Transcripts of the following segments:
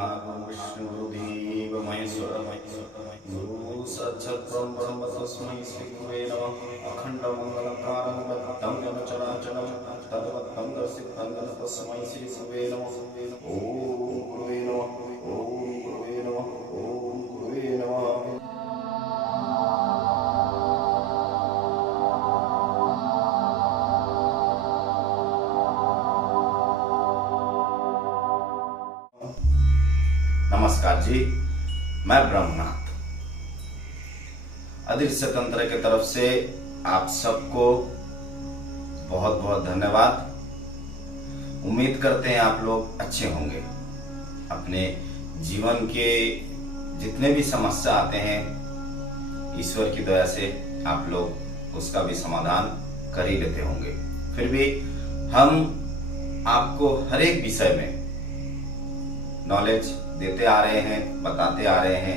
गुरुर्ब्रह्मा गुरुर्विष्णु गुरुदेव महेश्वर गुरु साक्षात् परब्रह्म तस्मै श्री गुरुवे नमः। अखण्डमङ्गलकारं वक्तं जगच्चराचरं तद्वत्तं दर्शितं तस्मै श्री गुरुवे नमः। ओम गुरुवे नमः। ओम गुरुवे नमः। ओम गुरुवे नमः। नमस्कार जी, मैं ब्रह्मनाथ अदृश्य तंत्र की तरफ से आप सबको बहुत बहुत धन्यवाद। उम्मीद करते हैं आप लोग अच्छे होंगे। अपने जीवन के जितने भी समस्या आते हैं ईश्वर की दया से आप लोग उसका भी समाधान कर ही लेते होंगे। फिर भी हम आपको हर एक विषय में नॉलेज देते आ रहे हैं, बताते आ रहे हैं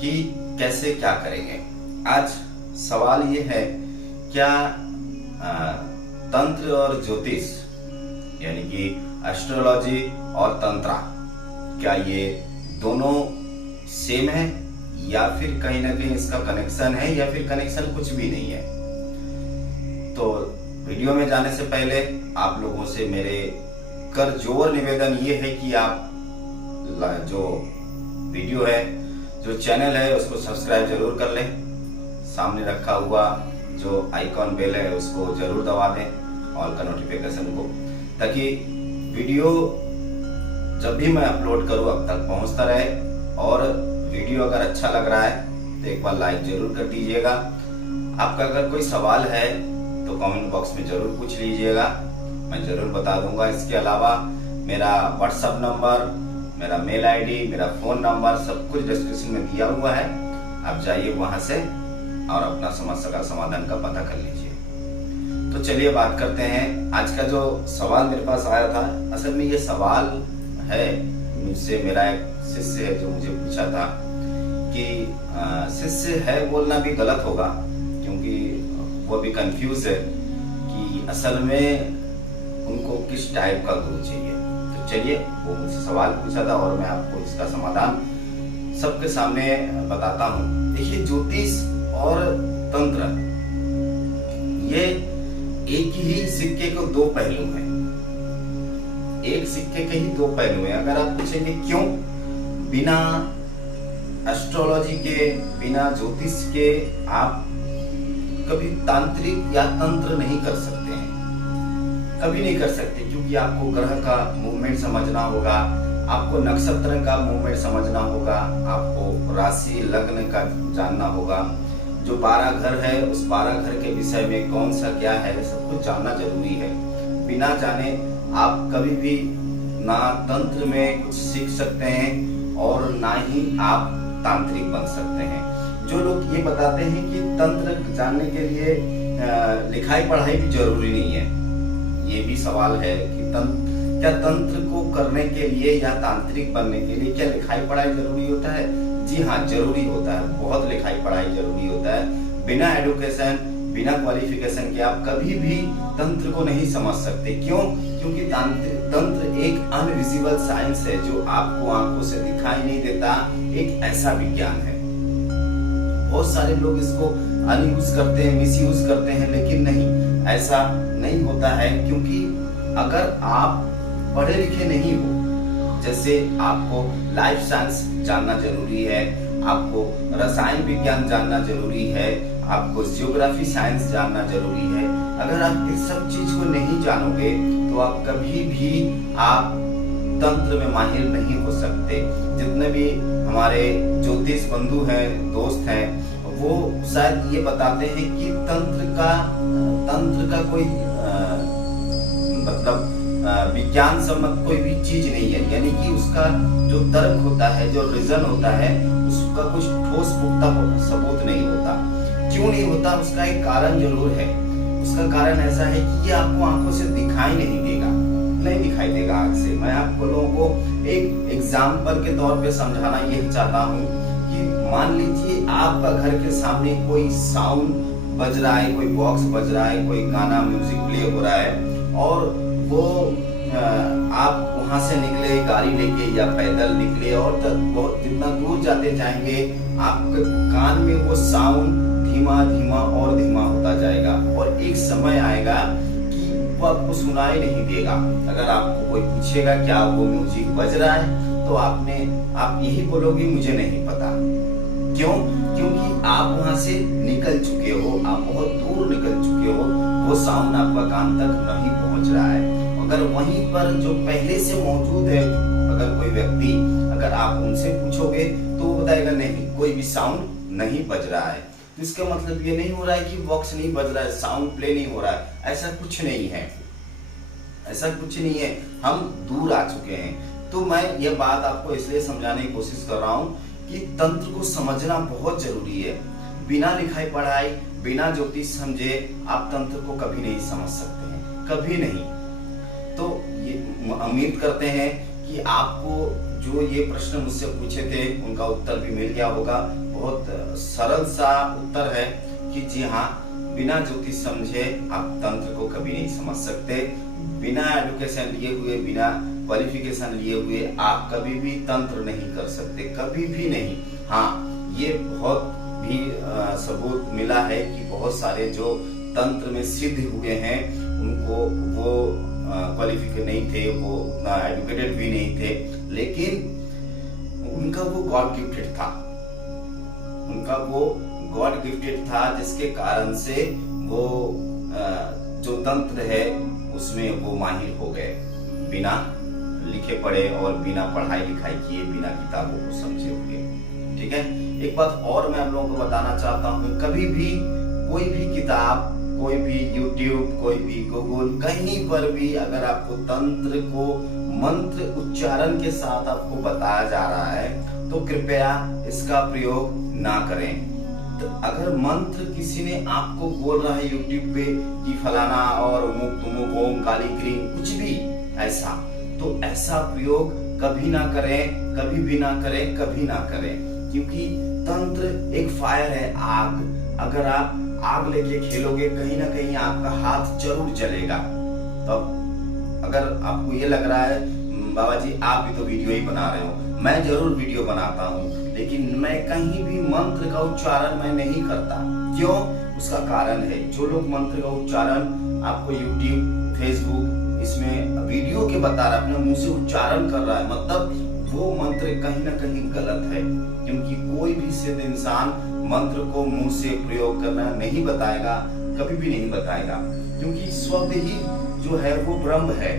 कि कैसे क्या करेंगे। आज सवाल ये है, क्या तंत्र और ज्योतिष यानी कि एस्ट्रोलॉजी और तंत्रा, क्या ये दोनों सेम है या फिर कहीं ना कहीं इसका कनेक्शन है या फिर कनेक्शन कुछ भी नहीं है। तो वीडियो में जाने से पहले आप लोगों से मेरे कर जोर निवेदन ये है कि आप जो वीडियो है, जो चैनल है, उसको सब्सक्राइब जरूर कर लें। सामने रखा हुआ जो आइकॉन बेल है उसको जरूर दबा दें, ऑल का नोटिफिकेशन को, ताकि वीडियो जब भी मैं अपलोड करूं अब तक पहुंचता रहे। और वीडियो अगर अच्छा लग रहा है तो एक बार लाइक जरूर कर दीजिएगा। आपका अगर कोई सवाल है तो कमेंट बॉक्स में जरूर पूछ लीजिएगा, मैं जरूर बता दूंगा। इसके अलावा मेरा व्हाट्सएप नंबर, मेरा मेल आईडी, मेरा फोन नंबर सब कुछ डिस्क्रिप्शन में दिया हुआ है। आप जाइए वहां से और अपना समस्या का समाधान का पता कर लीजिए। तो चलिए बात करते हैं। आज का जो सवाल मेरे पास आया था, असल में ये सवाल है मुझसे, मेरा एक शिष्य है जो मुझे पूछा था कि शिष्य है बोलना भी गलत होगा क्योंकि वो भी कंफ्यूज है कि असल में उनको किस टाइप का गुरु चाहिए। चलिए, वो मुझसे सवाल पूछा था और मैं आपको इसका समाधान सबके सामने बताता हूँ। देखिए, ज्योतिष और तंत्र ये एक ही सिक्के के दो पहलू हैं। एक सिक्के के ही दो पहलू हैं। अगर आप पूछेंगे क्यों, बिना एस्ट्रोलॉजी के, बिना ज्योतिष के आप कभी तांत्रिक या तंत्र नहीं कर सकते हैं, कभी नहीं कर सकते, क्योंकि आपको ग्रह का मूवमेंट समझना होगा, आपको नक्षत्र का मूवमेंट समझना होगा, आपको राशि लग्न का जानना होगा, जो 12 घर है उस 12 घर के विषय में कौन सा क्या है सब कुछ जानना जरूरी है। बिना जाने आप कभी भी ना तंत्र में कुछ सीख सकते हैं और ना ही आप तांत्रिक बन सकते हैं। जो लोग ये बताते हैं कि तंत्र जानने के लिए लिखाई पढ़ाई भी जरूरी नहीं है, ये भी सवाल है कि क्या तंत्र को करने के लिए या तांत्रिक बनने के लिए क्या लिखाई पढ़ाई जरूरी होता है? जी हाँ, जरूरी होता है। बहुत लिखाई पढ़ाई जरूरी होता है। बिना एडुकेशन, बिना क्वालिफिकेशन के आप कभी भी तंत्र को नहीं समझ सकते। क्यों? क्योंकि तंत्र एक अनविजिबल साइंस है जो आपको आंखों से दिखाई नहीं देता, एक ऐसा विज्ञान है। बहुत सारे लोग इसको अनयूज करते हैं, मिसयूज करते हैं, लेकिन नहीं, ऐसा नहीं होता है। क्योंकि अगर आप पढ़े लिखे नहीं हो, जैसे आपको लाइफ साइंस जानना जरूरी है, आपको रसायन विज्ञान जानना जरूरी है, आपको जियोग्राफी साइंस जानना जरूरी है, अगर आप इस सब चीज को नहीं जानोगे तो आप कभी भी आप तंत्र में माहिर नहीं हो सकते। जितने भी हमारे ज्योतिष बंधु हैं, दोस्त हैं, वो शायद ये बताते हैं कि तंत्र का कोई मतलब विज्ञान सम्मत कोई भी चीज नहीं है। यानी कि उसका जो तर्क होता है, जो रीजन होता है, उसका कुछ ठोस पुख्ता सबूत नहीं होता। क्यों नहीं होता? उसका एक कारण जरूर है। उसका कारण ऐसा है कि ये आपको आंखों से दिखाई नहीं देगा, नहीं दिखाई देगा आंख से। मैं आप लोगों को एक एग्जाम्पल के तौर पे समझाना यही चाहता हूँ कि मान लीजिए आपका घर के सामने कोई साउंड बज रहा है, कोई बॉक्स बज रहा है, कोई गाना म्यूजिक प्ले हो रहा है और वो आप वहां से निकले गाड़ी लेके या पैदल निकले और बहुत जितना दूर जाते जाएंगे आपके कान में वो साउंड धीमा धीमा और धीमा होता जाएगा और एक समय आएगा कि वो आपको सुनाई नहीं देगा। अगर आपको कोई पूछेगा क्या वो म्यूजिक बज रहा है तो आप यही बोलोगे मुझे नहीं पता। क्यों? क्योंकि आप वहां से निकल चुके हो, आप बहुत दूर निकल चुके हो, वो साउंड आपका कान तक नहीं पहुंच रहा है। अगर वहीं पर जो पहले से मौजूद है अगर कोई व्यक्ति, अगर आप उनसे पूछोगे तो वो बताएगा नहीं कोई भी साउंड नहीं बज रहा है। तो इसका मतलब ये नहीं हो रहा है कि बॉक्स नहीं बज रहा है, साउंड प्ले नहीं हो रहा है, ऐसा कुछ नहीं है, ऐसा कुछ नहीं है। हम दूर आ चुके हैं। तो मैं ये बात आपको इसलिए समझाने की कोशिश कर रहा हूँ कि तंत्र को समझना बहुत जरूरी है। बिना लिखाई पढ़ाई, बिना ज्योतिष समझे आप तंत्र को कभी नहीं समझ सकते हैं, कभी नहीं। तो ये उम्मीद करते हैं कि आपको जो ये प्रश्न मुझसे पूछे थे उनका उत्तर भी मिल गया होगा। बहुत सरल सा उत्तर है कि जी हाँ, बिना ज्योतिष समझे आप तंत्र को कभी नहीं समझ सकते। बिना एजुकेशन लिए हुए, बिना क्वालिफिकेशन लिए हुए आप कभी भी तंत्र नहीं कर सकते, कभी भी नहीं। हाँ, ये बहुत भी सबूत मिला है कि बहुत सारे जो तंत्र में सिद्ध हुए हैं उनको वो क्वालिफिकेशन नहीं थे, वो उतना एजुकेटेड भी नहीं थे, लेकिन उनका वो गॉड गिफ्टेड था, उनका वो गॉड गिफ्टेड था जिसके कारण से वो जो तंत्र है उसमें वो माहिर हो गए, बिना लिखे पढ़े और बिना पढ़ाई लिखाई किए, बिना किताबों को समझे हुए। ठीक है, एक बात और मैं आप लोगों को बताना चाहता हूँ, कभी भी कोई भी किताब, कोई भी YouTube, कोई भी गूगल, कहीं पर भी अगर आपको तंत्र को मंत्र उच्चारण के साथ आपको बताया जा रहा है तो कृपया इसका प्रयोग ना करें। तो अगर मंत्र किसी ने आपको बोल रहा है YouTube पे कि फलाना और अमुक तुमुक ओम काली क्रीम कुछ भी ऐसा, तो ऐसा प्रयोग कभी ना करें, कभी भी ना करें, कभी ना करें। क्योंकि तंत्र एक फायर है, आग। अगर आप आग लेके खेलोगे कहीं ना कहीं आपका हाथ जरूर जलेगा। तब अगर आपको ये लग रहा है बाबा जी आप भी तो वीडियो ही बना रहे हो, मैं जरूर वीडियो बनाता हूँ, लेकिन मैं कहीं भी मंत्र का उच्चारण मैं नहीं करता। क्यों? उसका कारण है, जो लोग मंत्र का उच्चारण आपको YouTube, Facebook इसमें वीडियो के बता रहा है, अपने मुंह से उच्चारण कर रहा है, मतलब वो मंत्र कहीं ना कहीं गलत है। क्योंकि कोई भी सिद्ध इंसान मंत्र को मुंह से प्रयोग करना नहीं बताएगा, कभी भी नहीं बताएगा। क्योंकि शब्द ही जो है वो ब्रह्म है।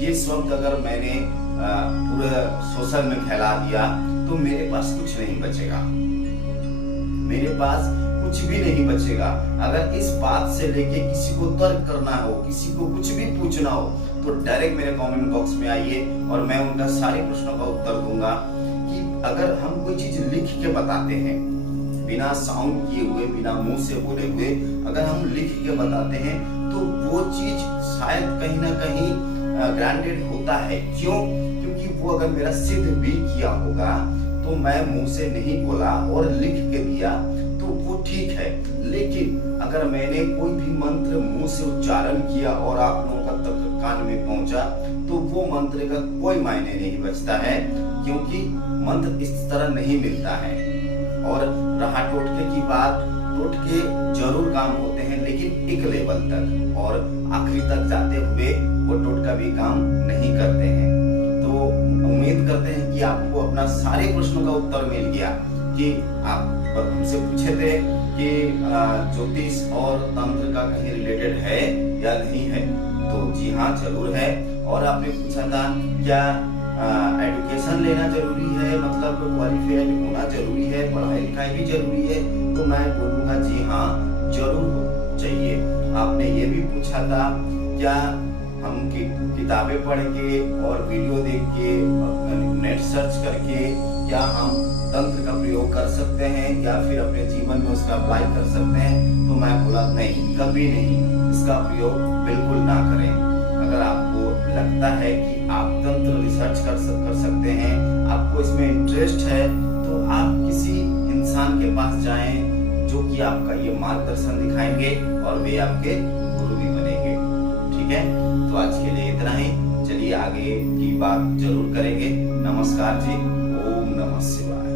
ये शब्द अगर मैंने पूरे सोशल में फैला दिया तो मेरे पास कुछ नहीं बचेगा, मेरे पास कुछ भी नहीं बचेगा। अगर इस बात से लेके किसी को तर्क करना हो, किसी को कुछ भी पूछना हो, तो डायरेक्ट मेरे कमेंट बॉक्स में आइए और मैं उनका सारे प्रश्नों का उत्तर दूंगा। कि अगर हम कोई चीज लिख के बताते हैं, बिना साउंड किए हुए, बिना मुंह से बोले हुए, अगर हम लिख के बताते हैं तो वो चीज शायद कहीं ना कहीं ग्रांटेड होता है। क्यों? क्योंकि वो अगर मेरा सिद्ध भी किया होगा तो मैं मुंह से नहीं बोला और लिख के दिया तो वो ठीक है। लेकिन अगर मैंने कोई भी मंत्र मुंह से उच्चारण किया और आप लोगों का तक कान में पहुंचा तो वो मंत्र का कोई मायने नहीं बचता है, क्योंकि मंत्र इस तरह नहीं मिलता है। और रहा टोटके की बात, टोटके जरूर काम होते हैं लेकिन एक लेवल तक, और आखिरी तक जाते हुए वो टोटका भी काम नहीं करते हैं। तो उम्मीद करते हैं कि आपको अपना सारे प्रश्नों का उत्तर मिल गया। कि आप हमसे पूछे थे कि ज्योतिष और तंत्र का कहीं रिलेटेड है या नहीं है, तो जी हाँ जरूर है। और आपने पूछा था क्या एजुकेशन लेना जरूरी है, मतलब क्वालिफाइड होना जरूरी है, पढ़ाई लिखाई भी जरूरी है, तो मैं बोलूंगा जी हाँ जरूर चाहिए। आपने ये भी पूछा था क्या हम किताबें पढ़ के और वीडियो देख के, नेट सर्च करके क्या हम तंत्र का प्रयोग कर सकते हैं या फिर अपने जीवन में उसका अप्लाई कर सकते हैं, तो मैं बोला नहीं, कभी नहीं, इसका प्रयोग बिल्कुल ना करें। अगर आपको लगता है कि आप तंत्र रिसर्च कर सकते हैं, आपको इसमें इंटरेस्ट है, तो आप किसी इंसान के पास जाएं जो कि आपका ये मार्गदर्शन दिखाएंगे और वे आपके गुरु भी बनेंगे। ठीक है, तो आज के लिए इतना ही। चलिए आगे की बात जरूर करेंगे। नमस्कार जी। ओम नमः शिवाय।